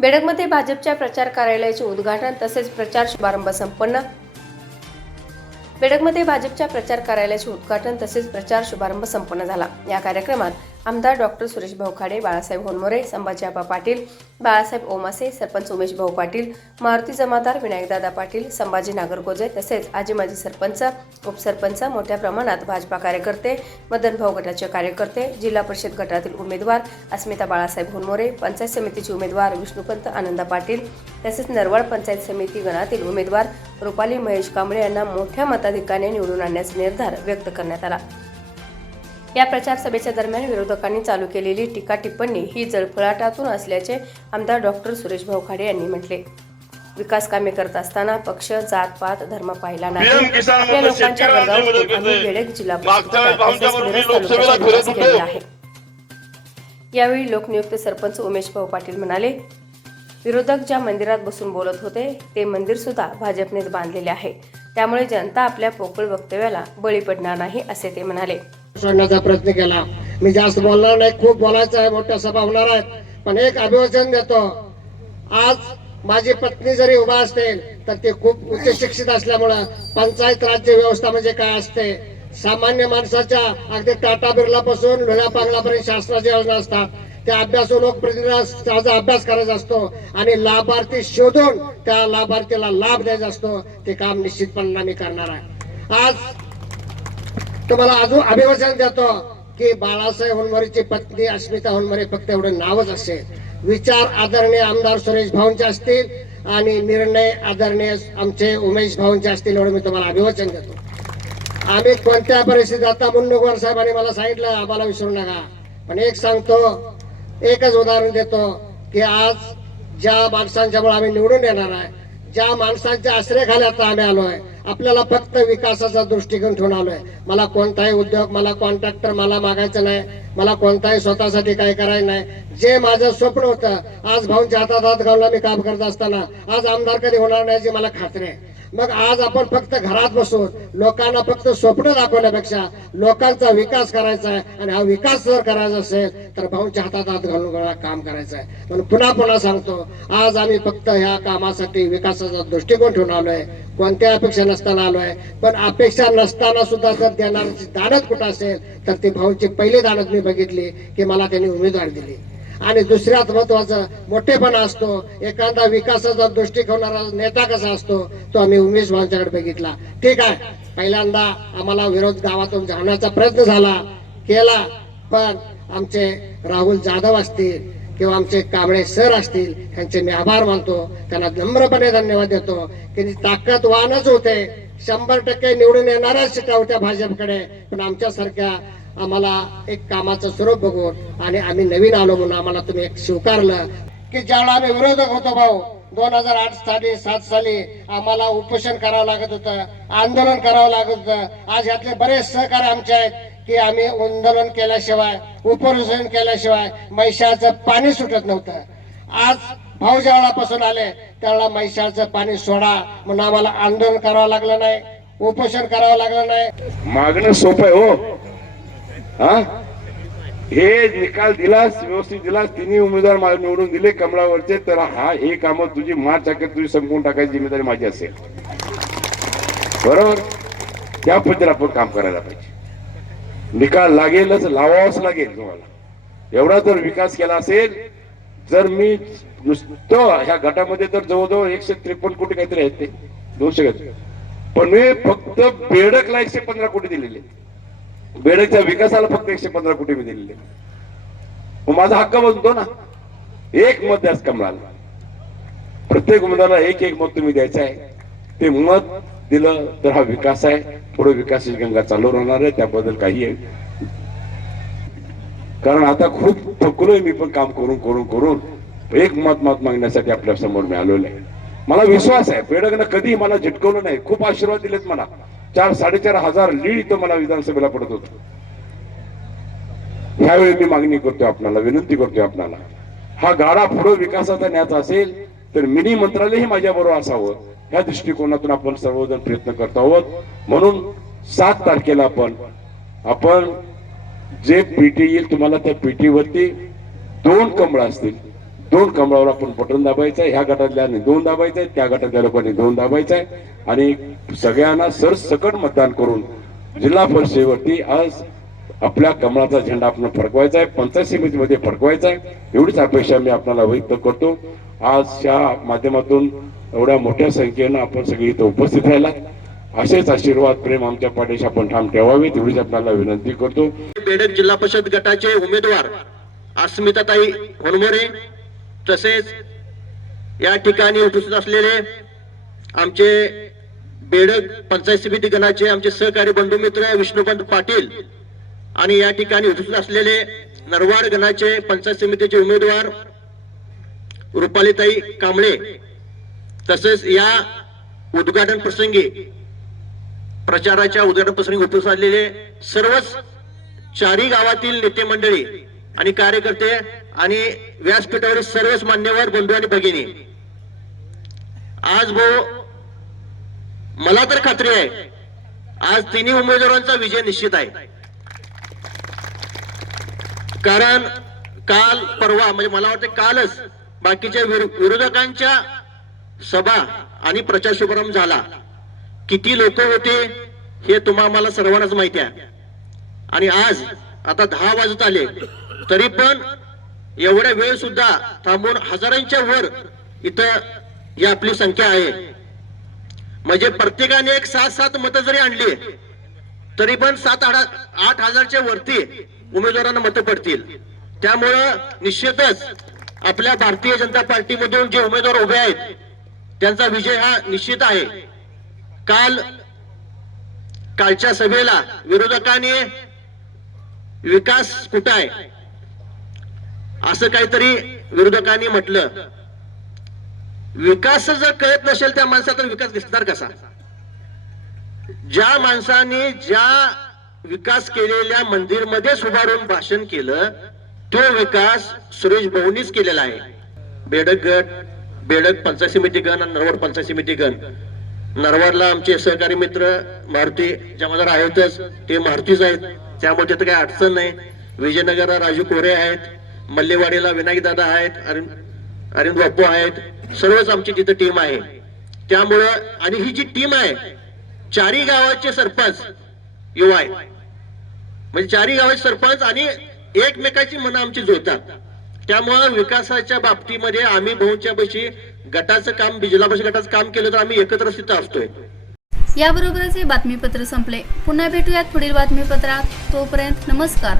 बेडकमध्ये भाजपच्या प्रचार कार्यालयाचे उद्घाटन तसेच प्रचार शुभारंभ संपन्न. बेडकमध्ये भाजपच्या प्रचार कार्यालयाचे उद्घाटन तसेच प्रचार शुभारंभ संपन्न झाला. या कार्यक्रमात आमदार डॉक्टर सुरेश भाऊ खाडे बाळासाहेब होनमोरे संभाजीआबा पाटील बाळासाहेब ओमासे सरपंच उमेश भाऊ पाटील मारुती जमादार विनायकदादा पाटील संभाजी नागरगोजे तसेच आजी माजी सरपंच उपसरपंच मोठ्या प्रमाणात भाजपा कार्यकर्ते मदन भाऊ गटाचे कार्यकर्ते जिल्हा परिषद गटातील उमेदवार अस्मिता बाळासाहेब होनमोरे पंचायत समितीचे उमेदवार विष्णुपंत आनंदा पाटील तसेच नरवाड पंचायत समिती गणातील उमेदवार रुपाली महेश कांबळे यांना मोठ्या मताधिकाने निवडून आणण्याचा निर्धार व्यक्त करण्यात आला. या प्रचार सभेच्या दरम्यान विरोधकांनी चालू केलेली टीका टिप्पणी ही जळफळाटातून असल्याचे आमदार डॉक्टर सुरेश भाऊ खाडे यांनी म्हटले. विकास कामे करत असताना पक्ष जात पात धर्म पाहिला नाही. लोकांच्या वर्गावर आम्ही जिल्हा परिषद. आहे. यावेळी लोकनियुक्त सरपंच उमेश भाऊ पाटील म्हणाले विरोधक ज्या मंदिरात बसून बोलत होते ते मंदिर सुद्धा भाजपनेच बांधलेले आहे. त्यामुळे जनता आपल्या पोकळ वक्तव्याला बळी पडणार नाही असे ते म्हणाले. सोडण्याचा प्रयत्न केला. मी जास्त बोलणार नाही खूप बोलायचं आहे मोठ्या सभा होणार आहेत. पण एक अभिवाचन देतो. आज माझी पत्नी जरी उभा असेल तर ते खूप उच्च शिक्षित असल्यामुळं पंचायत राज्य व्यवस्था म्हणजे काय असते? सामान्य माणसाच्या अगदी टाटा बिर्ला पासून लोण्या पांगलापर्यंत शासनाच्या योजना असतात. त्या अभ्यासू लोकप्रतिनिधीचा अभ्यास करायचा असतो आणि लाभार्थी शोधून त्या लाभार्थीला लाभ द्यायचा असतो. ते काम निश्चितपणे आम्ही करणार आहे. आज तुम्हाला अजून अभिवचन देतो की बाळासाहेब होनमरेची पत्नी अस्मिता होनमरे फक्त एवढं नावच असेल विचार आदरणीय आमदार सुरेश भाऊंचे असतील आणि निर्णय आदरणीय आमचे उमेश भाऊंचे असतील एवढं मी तुम्हाला अभिवचन देतो. आम्ही कोणत्या परिस्थितीत आता मुन्नुगवार साहेबांनी मला सांगितलं आम्हाला विसरू नका. पण एक सांगतो एकच उदाहरण देतो की आज ज्या माणसांच्यामुळे आम्ही निवडून येणार आहे ज्या माणसांच्या आश्रयखाली आता आम्ही आलोय आपल्याला फक्त विकासाचा दृष्टिकोन ठेवून आलोय. मला कोणताही उद्योग मला कॉन्ट्रॅक्टर मला मागायचं नाही मला कोणताही स्वतःसाठी काही करायचं नाही. जे माझं स्वप्न होतं आज भाऊंच्या हातात हात घालून मी काम करत असताना आज आमदार कधी होणार नाही जी मला खात्री आहे. मग आज आपण फक्त घरात बसून लोकांना फक्त स्वप्न दाखवण्यापेक्षा लोकांचा विकास करायचा आहे आणि हा विकास जर करायचा असेल तर भाऊंच्या हातात हात घालून काम करायचं आहे. म्हणून पुन्हा पुन्हा सांगतो आज आम्ही फक्त ह्या कामासाठी विकासाचा दृष्टिकोन ठेवून आलोय. कोणत्या अपेक्षा नसताना आलोय. पण अपेक्षा नसताना सुद्धा जर देणाऱ्याची दानत कुठं असेल तर ती भाऊंची पहिली दानत मी बघितली की मला त्यांनी उमेदवारी दिली. आणि दुसऱ्यात महत्वाचं मोठेपणा असतो एखादा विकासाचा दृष्टिकोनारा नेता कसा असतो तो आम्ही उमेश भाऊंच्याकडे बघितला. ठीक आहे पहिल्यांदा आम्हाला विरोध गावातून जाण्याचा प्रयत्न झाला केला पण आमचे राहुल जाधव असतील किंवा आमचे कांबळे सर असतील त्यांचे मी आभार मानतो त्यांना नम्रपणे धन्यवाद देतो की ताकदवानच होते. शंभर टक्के निवडून येणाऱ्याच सीटा होत्या भाजपकडे पण आमच्यासारख्या आम्हाला एक कामाचं स्वरूप बघून आणि आम्ही नवीन आलो म्हणून आम्हाला तुम्ही एक स्वीकारलं की ज्यावेळेला आम्ही विरोधक होतो भाऊ दोन हजार आठ साली सात साली आम्हाला उपोषण करावं लागत होतं आंदोलन करावं लागत होतं. आज यातले बरेच सहकार्य आमचे आहेत की आम्ही आंदोलन केल्याशिवाय उपोषण केल्याशिवाय मैशाचं पाणी सुटत नव्हतं. आज भाऊ ज्यावेळापासून आले त्यावेळेला मैशाचं पाणी सोडा म्हणून आम्हाला आंदोलन करावं लागलं नाही उपोषण करावं लागलं नाही. मागणं सोपं आहे हो. हा? हे निकाल दिलास व्यवस्थित दिलास तिन्ही उमेदवार मला निवडून दिले कमळावरचे तर हा हे काम तुझी मार्च अखेर तुझी संपवून टाकायची जिम्मेदारी माझी असेल. बरोबर? त्या पद्धतीने आपण काम करायला पाहिजे. निकाल लागेलच लावावाच लागेल तुम्हाला. एवढा जर विकास केला असेल जर मी नुसतं ह्या गटामध्ये तर जवळजवळ एकशे त्रेपन्न कोटी काहीतरी आहेत ते. दोनशे पण मी फक्त बेडकला एकशे पंधरा कोटी दिलेले बेडकच्या विकासाला फक्त एकशे पंधरा कोटी मी दिलेले. मग माझा हक्क बनतो ना. एक मत द्यास कमळाला. प्रत्येक उमेदवाराला एक एक मत तुम्ही द्यायचं आहे. ते मत दिलं तर हा विकास आहे. पुढे विकासाची गंगा चालू राहणार आहे. त्याबद्दल काही आहे. कारण आता खूप थकलोय मी पण काम करून करून करून. एक मत मत मागण्यासाठी आपल्यासमोर मी आलेलो आहे. मला विश्वास आहे. पेडकनं कधी मला झिटकवलं नाही. खूप आशीर्वाद दिलेत मला. चार साडेचार हजार लीड इथं मला विधानसभेला पडत होत. ह्यावेळी मी मागणी करतोय आपणाला विनंती करतोय आपणाला. हा गाडा पुढे विकासाचा न्यायचा असेल तर मिनी मंत्रालयही माझ्या बरोबर असावं. ह्या दृष्टिकोनातून आपण सर्वजण प्रयत्न करत आहोत. म्हणून सात तारखेला आपण आपण जे पीटी येईल तुम्हाला त्या पीटीवरती दोन कमळ असतील. दोन कमळावर आपण बटन दाबायचं आहे ह्या गटातल्याने दोन दाबायचं आहे त्या गटातल्या लोकांनी दोन दाबायचं आहे. आणि सगळ्यांना सरसकट मतदान करून जिल्हा परिषदेवरती आज आपल्या कमळाचा झेंडा आपण फडकवायचा आहे पंचायत समितीमध्ये फडकवायचा आहे. एवढीच अपेक्षा मी आपल्याला व्यक्त करतो. आजच्या माध्यमातून एवढ्या मोठ्या संख्येनं आपण सगळे इथं उपस्थित राहिला असेच आशीर्वाद प्रेम आमच्या पाठीशी आपण ठाम ठेवावे तेवढीच आपल्याला विनंती करतो. बेडक जिल्हा परिषद गटाचे उमेदवार अस्मिताताई होनमोरे तसेच या ठिकाणी उपस्थित असलेले आमचे बेडक पंचायत समिती गणाचे आमचे सहकारी बंधू मित्र विष्णुपंत पाटील आणि या ठिकाणी उपस्थित असलेले नरवाड गणाचे पंचायत समितीचे उमेदवार रुपालीताई कांबळे तसेच या उद्घाटन प्रसंगी प्रचाराच्या उद्घाटन प्रसंगी उपस्थित असलेले सर्वच चारी गावातील नेते मंडळी आणि कार्यकर्ते आणि व्यासपीठावरील सर्वच मान्यवर बंधू आणि भगिनी. आज भाऊ मला तर खात्री आहे आज तिन्ही उमेदवारांचा विजय निश्चित आहे. कारण काल परवा म्हणजे मला वाटतं कालच बाकीच्या विरोधकांच्या सभा आणि प्रचार शुभारंभ झाला. किती लोक होते हे तुम्हा मला सर्वांनाच माहिती आहे. आणि आज आता दहा वाजत आले तरी पण एवढ्या वेळ सुद्धा थांबून हजारांच्या वर इथं ही आपली संख्या आहे. म्हणजे प्रत्येकाने एक सात सात मतं जरी आणली तरी पण सात आठ हजारच्या वरती उमेदवारांना मतं पडतील. त्यामुळं निश्चितच आपल्या भारतीय जनता पार्टीमधून जे उमेदवार उभे आहेत त्यांचा विजय हा निश्चित आहे. काल कालच्या सभेला विरोधकांनी विकास कुठं आहे? असं काहीतरी विरोधकांनी म्हटलं. विकास जर कळत नसेल त्या माणसाचा विकास दिसणार कसा? ज्या माणसाने ज्या विकास केलेल्या मंदिरमध्ये उभारून भाषण केलं तो विकास सुरेश भाऊनीच केलेला आहे. बेडक गट बेडक पंचायत समिती गण आणि नरवड पंचायत समिती गण. नरवडला आमचे सहकारी मित्र मारुती जमादार आहेतच ते मारुतीच आहेत. त्यामुळे तिथं काही अडचण नाही. विजयनगरला राजू कोरे आहेत. मल्लेवाडीला विनायक दादा आहेत अरविंद अरविंद बाप्पू आहेत. सर्वच आमची तिथं टीम आहे. त्यामुळं आणि ही जी टीम आहे चारी गावाचे सरपंच युवा आहे म्हणजे चारी गावाचे सरपंच आणि एकमेकाची मनं आमची जुळतात. त्यामुळं विकासाच्या बाबतीमध्ये आम्ही भाऊच्या पैशी गटाचं काम जिल्हा गटाचं काम केलं तर आम्ही एकत्र तिथं असतोय. याबरोबरच हे बातमीपत्र संपले. पुन्हा भेटूयात पुढील बातमीपत्रात. तोपर्यंत नमस्कार.